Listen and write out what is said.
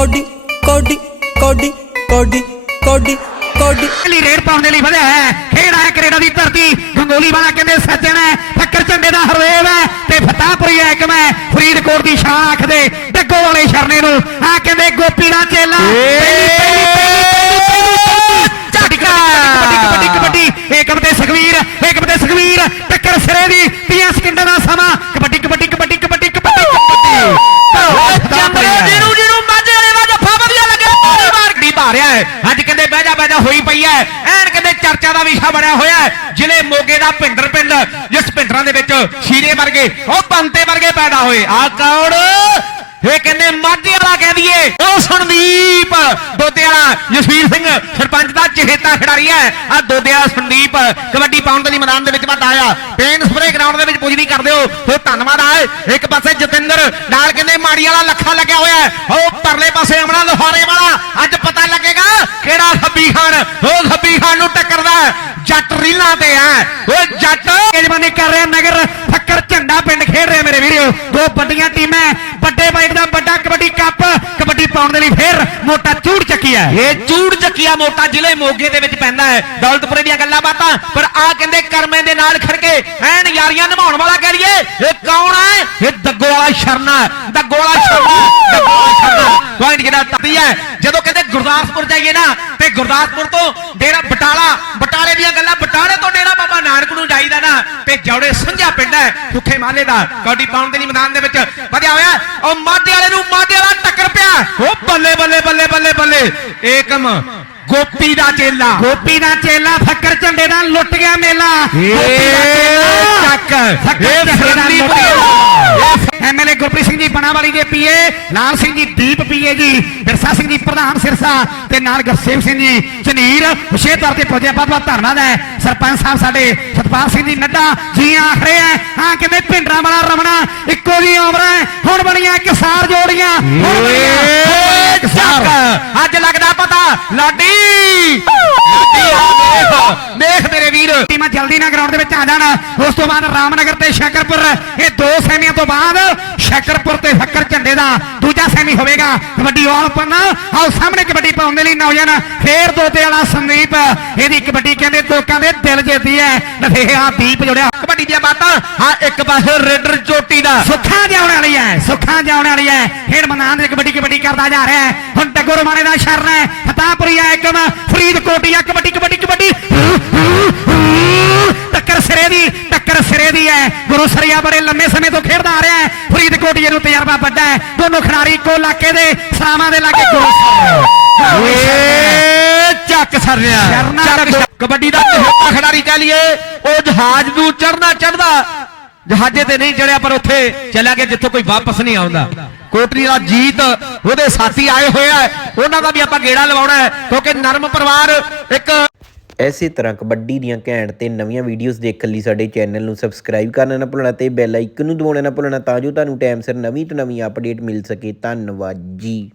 Cody ਕੋਡੀ ਕੋਡੀ ਕੋਡੀ ਕੋਡੀ ਕੋਡੀ। ਲਈ ਰੇਡ ਪਾਉਣ ਦੇ ਲਈ ਵਧਿਆ ਹੈ। ਖੇਡ ਹੈ ਕੈਨੇਡਾ ਦੀ ਧਰਤੀ। ਗੰਗੋਲੀ ਵਾਲਾ ਕਹਿੰਦੇ ਸੱਜਣ ਹੈ। ਫੱਕਰ ਝੰਡੇ ਦਾ ਹਰਵੇਵ ਹੈ ਤੇ ਫਤਾਹਪੁਰੀ ਹੈ ਫਰੀਦਕੋਟ ਦੀ ਸ਼ਾਨ ਆਖਦੇ ਡੱਗੋ ਵਾਲੇ ਸ਼ਰਨੇ ਨੂੰ। ਆ ਕਹਿੰਦੇ ਗੋਪੀ ਦਾ ਚੇਲਾ। ਪਹਿਲੀ ਪਹਿਲੀ ਪਹਿਲੀ ਝਟਕਾ ਕਬੱਡੀ ਕਬੱਡੀ ਕਬੱਡੀ ਏਕਮ ਤੇ ਸੁਖਵੀਰ ਏਕਮ ਤੇ ਸੁਖਵੀਰ ਟੱਕਰ ਸਿਰੇ ਦੀ 30 ਸਕਿੰਟਾਂ ਦਾ ਸਮਾਂ ਕਬੱਡੀ ਕਬੱਡੀ ਕਬੱਡੀ ਕਬੱਡੀ ਕਬੱਡੀ ਕਬੱਡੀ ਚੰਦਰੇ ਜਿਹਨੂੰ ਜਿਹਨੂੰ ਮਾਝੇ ਵਾਲੇ ਦਾ ਜੱਫਾ ਵਧੀਆ ਲੱਗਿਆ ਪੂਰੀ ਮਾਰ ਦੀ ਭਾਰਿਆ ਹੈ ਅੱਜ ਕਹਿੰਦੇ ਬਹਿ ਜਾ ਬਹਿ ਜਾ, ਹੋਈ ਪਈ ਹੈ ਐਨ ਕਹਿੰਦੇ ਚਰਚਾ ਦਾ ਵਿਸ਼ਾ ਬਣਿਆ ਹੋਇਆ ਜ਼ਿਲ੍ਹੇ ਮੋਗੇ ਦਾ ਭਿੰਦਰ ਪਿੰਡ, ਜਿਸ ਭਿੰਦਰਾਂ ਦੇ ਵਿੱਚ ਸ਼ੀਰੇ ਵਰਗੇ, ਉਹ ਪੰਤੇ ਵਰਗੇ ਪੈਦਾ ਹੋਏ। ਆ ਕੌਣ? ਇਹ ਕਹਿੰਦੇ ਮਾਝੇ ਵਾਲਾ ਕਹਿ ਦਈਏ। ਉਹ ਸੰਦੀਪ ਦੋਦੇ ਵਾਲਾ ਜਸਵੀਰ ਸਿੰਘ, ਸਰਪੰਚ ਦਾ ਚਹੇਤਾ ਖਿਡਾਰੀ ਹੈ ਆ ਦੋਦੇ ਵਾਲਾ ਸੰਦੀਪ ਕਬੱਡੀ ਪਾਉਣ ਦੇ ਲਈ ਮੈਦਾਨ ਦੇ ਵਿੱਚ ਵੱਧ ਆਇਆ। ਪੇਨ ਸਪਰੇ ਗਰਾਊਂਡ ਦੇ ਵਿੱਚ ਪੁੱਜਦੀ ਕਰਦੇ ਹੋ ਸੋ ਧੰਨਵਾਦ ਆ। ਇੱਕ ਪਾਸੇ ਜਤਿੰਦਰ, ਨਾਲ ਕਹਿੰਦੇ ਮਾੜੀ ਵਾਲਾ ਲੱਖਾ ਲੱਗਿਆ ਹੋਇਆ ਹੈ ਉਹ ਪਰਲੇ ਪਾਸੇ ਅਮਣਾ ਲੋਹਾਰੇ ਵਾਲਾ ਅੱਜ ਪਤਾ ਲੱਗੇਗਾ ਕਿਹੜਾ ਖੱਬੀ ਖਾਨ ਉਹ ਖੱਬੀ ਖਾਨ ਨੂੰ ਟੱਕਰਦਾ ਹੈ। ਜੱਟ ਰੀਲਾਂ ਤੇ ਹੈ ਉਹ ਜੱਟ ਜਮਾਨੇ ਕਰ ਰਿਹਾ ਨਗਰ ਫੱਕਰ ਝੰਡਾ ਪਿੰਡ ਖੇਡ ਰਿਹਾ ਮੇਰੇ ਵੀਰੋ। ਦੋ ਵੱਡੀਆਂ ਟੀਮਾਂ ਵੱਡੇ ਬਾਈਕ ਦਾ ਵੱਡਾ ਕਬੱਡੀ ਕੱਪ ਕਬੱਡੀ ਪਾਉਣ ਦੇ ਲਈ ਫੇਰ ਮੋਟਾ ਚੂੜ ਚੱਕੀ ਹੈ ਇਹ ਚੂੜ ਚੱਕੀਆ ਮੋਟਾ ਜ਼ਿਲ੍ਹੇ ਮੋਗੇ ਦੇ ਵਿੱਚ ਪੈਂਦਾ ਹੈ। ਦੌਲਤਪੁਰੇ ਦੀਆਂ ਗੱਲਾਂ ਬਾਤਾਂ ਪਰ ਆ ਕਹਿੰਦੇ ਕਰਮੇ ਦੇ ਨਾਲ ਖੜ ਕੇ ਐਨ ਯਾਰੀਆਂ ਨਿਭਾਉਣ ਵਾਲਾ ਕਹਿ ਲਈਏ ਇਹ ਕੌਣ ਹੈ? ਇਹ ਦੱਗੋ ਵਾਲਾ ਸ਼ਰਨਾ ਦੱਗੋ ਵਾਲਾ ਸ਼ਰਨਾ ਦੱਗੋ ਵਾਲਾ ਸ਼ਰਨਾ ਪੁਆਇੰਟ ਜਿਹੜਾ ਤੱਤੀ ਹੈ ਜਦੋਂ ਕਹਿੰਦੇ ਗੁਰਦਾਸਪੁਰ ਜਾਈਏ ਨਾ ਤੇ ਗੁਰਦਾਸਪੁਰ ਤੋਂ ਡੇਰਾ ਬਟਾਲਾ ਬਟਾਲੇ ਦੀਆਂ ਗੱਲਾਂ ਬਟਾਲੇ ਤੋਂ ਡੇਰਾ ਬਾਬਾ ਨਾਨਕ ਨੂੰ ਜਾਈਦਾ ਨਾ ਤੇ ਜੌੜੇ ਸੰਝਾ ਪਿੰਡ ਹੈ ਸੁੱਖੇ ਮਾਲੇ ਦਾ ਕੌਡੀ ਪਾਉਣ ਦੇ ਲਈ ਮੈਦਾਨ ਦੇ ਵਿੱਚ। ਵਧਿਆ ਹੋਇਆ? ਉਹ ਮਾਝੇ ਵਾਲੇ ਨੂੰ ਮਾਝੇ ਵਾਲਾ ਟੱਕਰ ਪਿਆ। ਉਹ ਬੱਲੇ ਬੱਲੇ ਬੱਲੇ ਬੱਲੇ ਬੱਲੇ। ਏਕਮ ਗੋਪੀ ਦਾ ਚੇਲਾ। ਗੋਪੀ ਦਾ ਚੇਲਾ ਫੱਕਰ ਝੰਡੇ ਦਾ ਲੁੱਟ ਗਿਆ ਮੇਲਾ। ਗੋਪੀ ਦਾ ਚੇਲਾ ਚੱਕ। ਫੱਕਰ ਝੰਡੇ ਦਾ ਲੁੱਟ ਗਿਆ। ਐਮਐਲਏ ਗੁਰਪ੍ਰੀਤ ਸਿੰਘ ਜੀ ਬਣਾਵਾਲੀ ਦੇ ਪੀਏ, ਲਾਲ ਸਿੰਘ ਜੀ ਦੀਪ ਪੀਏ ਜੀ ਬਿਰਸਾ ਸਿੰਘ ਜੀ ਪ੍ਰਧਾਨ ਸਿਰਸਾ, ਤੇ ਨਾਲ ਗੁਰਸੇਵ ਸਿੰਘ ਜੀ ਝਨੀਰ ਵਿਸ਼ੇ ਤੌਰ ਤੇ ਪਹੁੰਚਿਆ ਬਹੁਤ ਬਹੁਤ ਧੰਨਵਾਦ ਹੈ। ਸਰਪੰਚ ਸਾਹਿਬ ਸਾਡੇ, ਸਤਪਾਲ ਸਿੰਘ ਜੀ ਨੱਡਾ ਜੀ ਆਖ ਰਹੇ ਹੈ, ਹਾਂ, ਕਿਵੇਂ ਭਿੰਡਰਾਂ ਵਾਲਾ ਰਮਣਾ, ਇੱਕੋ ਜੀ ਉਮਰ ਹੈ, ਹੁਣ ਬਣੀਆਂ ਕਿਸਾਰ ਜੋੜੀਆਂ, ਹੁਣ ਬਣੀਆਂ ਕਿਸਾਰ ਅੱਜ ਲੱਗਦਾ ਪਤਾ ਲਾਡੀ। ਲਾਡੀ ਆ ਦੇਖ। ਦੇਖ ਮੇਰੇ ਵੀਰ। ਟੀਮਾਂ ਜਲਦੀ ਨਾਲ ਗਰਾਊਂਡ ਦੇ ਵਿੱਚ ਆ ਜਾਣ। ਉਸ ਤੋਂ ਬਾਅਦ ਰਾਮਨਗਰ ਤੇ ਸ਼ਕਰਪੁਰ ਇਹ ਦੋ ਸੈਮੀਆਂ ਤੋਂ ਬਾਅਦ ਸ਼ਕਰਪੁਰ ਤੇ ਫੱਕਰ ਝੰਡੇ ਦਾ ਦੂਜਾ ਸੈਮੀ ਹੋਵੇਗਾ। ਕਬੱਡੀ ਆਲ ਪਨ ਆਓ ਸਾਹਮਣੇ ਕਬੱਡੀ ਪਾਉਣ ਦੇ ਲਈ ਨੌਜਵਾਨ। ਫੇਰ ਦੋਤੇ ਵਾਲਾ ਸੰਦੀਪ। ਇਹਦੀ ਕਬੱਡੀ ਕਹਿੰਦੇ ਲੋਕਾਂ ਦੇ ਦਿਲ ਜਿੱਤੀ ਹੈ। ਨਫੇਹਾ ਦੀਪ ਜੁੜਿਆ। ਕਬੱਡੀ ਦੀਆਂ ਬਾਤਾਂ। ਹਾਂ ਇੱਕ ਪਾਸੇ ਰੇਡਰ ਚੋਟੀ ਦਾ। ਸੁੱਖਾਂ ਜਾਉਣ ਵਾਲੀ ਹੈ। ਸੁੱਖਾਂ ਜਾਉਣ ਵਾਲੀ ਹੈ। ਖੇਡ ਮੈਦਾਨ ਦੇ ਕਬੱਡੀ ਕਬੱਡੀ ਕਰਦਾ ਜਾ ਰਿਹਾ ਹੈ ਹੁਣ ਡੱਗੋ ਰਮਾਣੇ ਦਾ ਸ਼ਰਨ ਹੈ। ਫਤਾਹਪੁਰੀਆ ਏਕਮ ਫਰੀਦਕੋਟੀਆ ਕਬੱਡੀ ਕਬੱਡੀ ਕਬੱਡੀ। ਟੱਕਰ ਸਿਰੇ ਦੀ ਟੱਕਰ ਸਿਰੇ ਦੀ ਹੈ। ਗੁਰੂ ਸਰੀਆ ਬੜੇ ਲੰਮੇ ਸਮੇਂ ਤੋਂ ਖੇਡਦਾ ਆ ਰਿਹਾ ਹੈ। ਫਰੀਦਕੋਟੀਏ ਨੂੰ ਤਜਰਬਾ ਵੱਡਾ ਹੈ। ਦੋਨੋਂ ਖਿਡਾਰੀ ਇੱਕੋ ਇਲਾਕੇ ਦੇ ਸਰਾਵਾਂ ਦੇ ਲਾਗੇ ਗੁਰੂ ਚੱਕ ਸਰਿਆ ਸ਼ਰਨਾ ਚੱਕ ਕਬੱਡੀ ਦਾ ਖਿਡਾਰੀ ਕਹਿ ਲਈਏ। ਉਹ ਜਹਾਜ਼ ਨੂੰ ਚੜਨਾ ਚੜਦਾ ਜਹਾਜ਼ੇ ਤੇ ਨਹੀਂ ਚੜਿਆ, ਪਰ ਉੱਥੇ ਚਲਾ ਗਿਆ ਜਿੱਥੋਂ ਕੋਈ ਵਾਪਸ ਨਹੀਂ ਆਉਂਦਾ। ਕੋਟਰੀ ਦਾ ਜੀਤ, ਉਹਦੇ ਸਾਥੀ ਆਏ ਹੋਏ ਆ। ਉਹਨਾਂ ਦਾ ਵੀ ਆਪਾਂ ਗੇੜਾ ਲਵਾਉਣਾ ਹੈ, ਕਿਉਂਕਿ ਨਰਮ ਪਰਿਵਾਰ ਇੱਕ ਐਸੇ ਤਰ੍ਹਾਂ ਕਬੱਡੀ ਦੀਆਂ ਘੈਂਟ ਤੇ ਨਵੀਆਂ ਵੀਡੀਓਜ਼ ਦੇਖਣ ਲਈ ਸਾਡੇ ਚੈਨਲ ਨੂੰ ਸਬਸਕ੍ਰਾਈਬ ਕਰਨਾ ਨਾ ਭੁੱਲਣਾ ਤੇ ਬੈਲ ਆਈਕਨ ਨੂੰ ਦਬਾਉਣਾ ਨਾ ਭੁੱਲਣਾ, ਤਾਂ ਜੋ ਤੁਹਾਨੂੰ ਟਾਈਮ ਸਿਰ ਨਵੀਂ ਤੋਂ ਨਵੀਂ ਅਪਡੇਟ ਮਿਲ ਸਕੇ। ਧੰਨਵਾਦ ਜੀ।